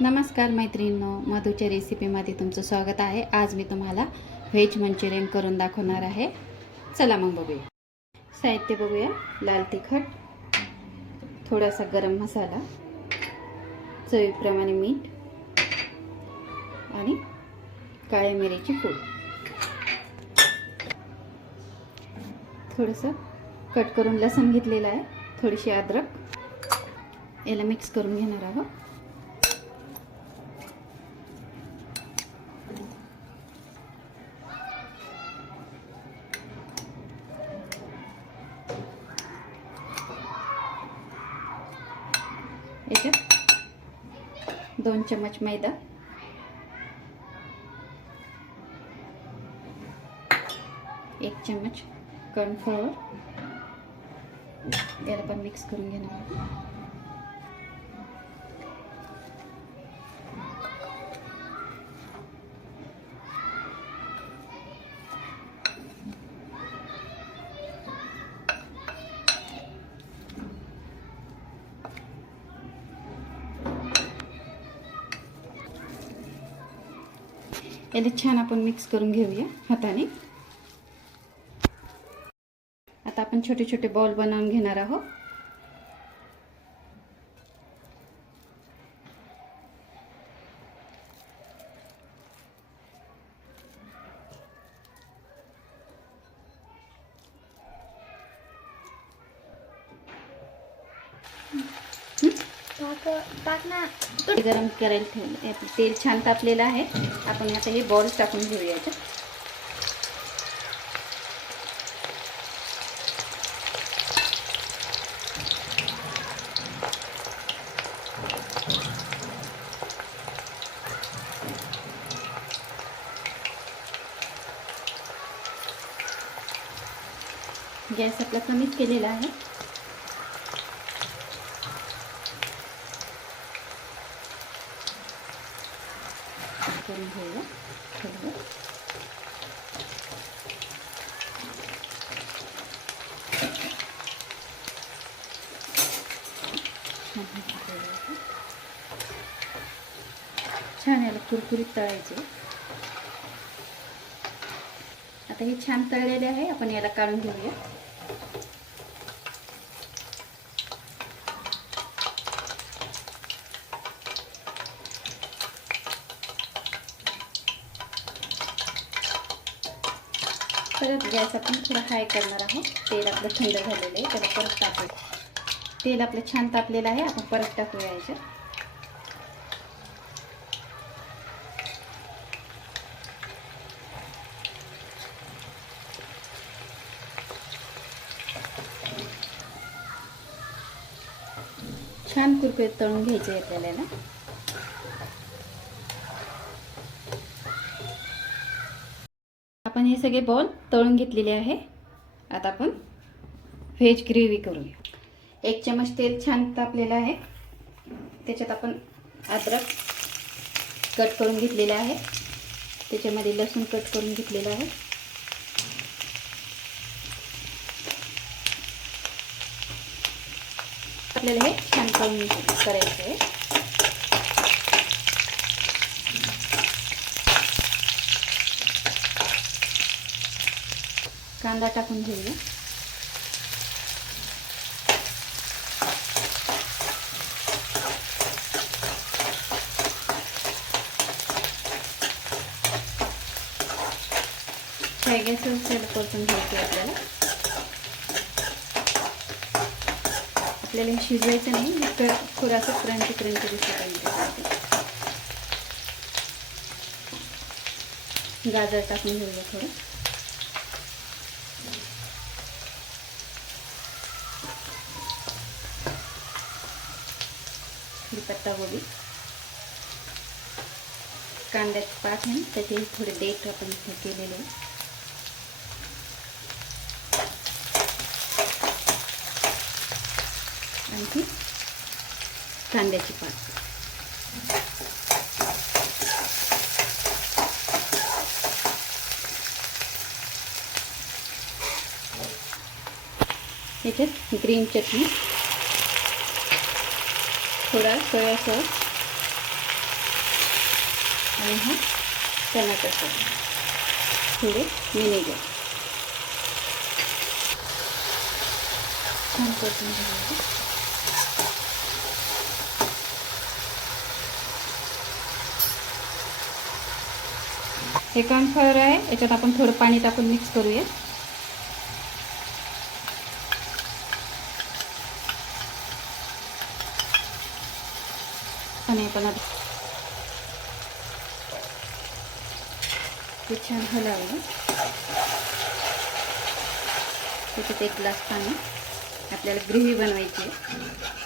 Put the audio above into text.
नमस्कार मैत्रिणींनो, मधूच्या रेसिपीमध्ये तुमचं स्वागत आहे। आज मी तुम्हाला व्हेज मंचुरियन करून दाखवणार आहे। चला मग बघूया। साहित्य बघूया। लाल तिखट, थोडासा गरम मसाला, चवीप्रमाणे मीठ आणि काळ्या मिरीची पूड, थोडंसं कट करून लसूण घेतलेला आहे, थोडीशी अद्रक, याला मिक्स करून घेणार आहोत। याच्यात 2 चम्मच मैदा, 1 चम्मच कॉर्नफ्लोअर, याला पण मिक्स करून घेणार आहोत। याला छान आपण मिक्स करून घेऊया हाताने। आता आपण छोटे छोटे बॉल बनवून घेणार आहोत। गरम करायला ठेवलं, तेल छान तापलेलं आहे। आपण आता हे बॉल्स टाकून घेऊया याच्यात। गॅस आपला कमीच केलेला आहे। करून घेऊया थोडं। छान याला कुरकुरीत तळायचे। आता हे छान तळलेले आहे, आपण याला काढून घेऊया। परत गॅस आपण थोडा हाय करणार आहोत। तेल आपलं थंड झालेलं आहे, त्याला परत टाकूया। तेल आपलं छान तापलेलं आहे, आपण परत टाकूया याच्यात। छान कुरकुरीत तळून घ्यायचे आहे आपल्याला। आपण हे सगळे बॉल तळून घेतलेले आहे। आता आपण व्हेज ग्रेव्ही करूया। 1 चम्मच तेल छान तापलेलं आहे, त्याच्यात आपण अद्रक कट करून घेतलेलं आहे, त्याच्यामध्ये लसूण कट करून घेतलेलं आहे, आपल्याला हे छान तळून करायचं आहे। कांदा टाकून घेऊया। गॅसवर त्याला परतून घ्यायचं आहे आपल्याला। आपल्याला हे शिजवायचं नाही, थोडासा क्रंची दिसलं पाहिजे। गाजर टाकून घेऊया थोडं। पत्ता गोबी, कांद्याचे पात आहे, त्याचे थोडे देठ आपण केलेले आहे। आणखी कांद्याची पात, याच्यात ग्रीन चटणी, थोड़ा सोया सॉस, आणि हा टोमॅटो सॉस, थोडे व्हिनेगर. छान परतून घ्यायचं. हे कॉर्नफ्लॉवर आहे, याच्यात आपण थोडं पाणी टाकून मिक्स करूया. आणि आपण ते छान हलवलं. त्याच्यात एक ग्लास पाणी, आपल्याला ग्रेव्ही बनवायची आहे.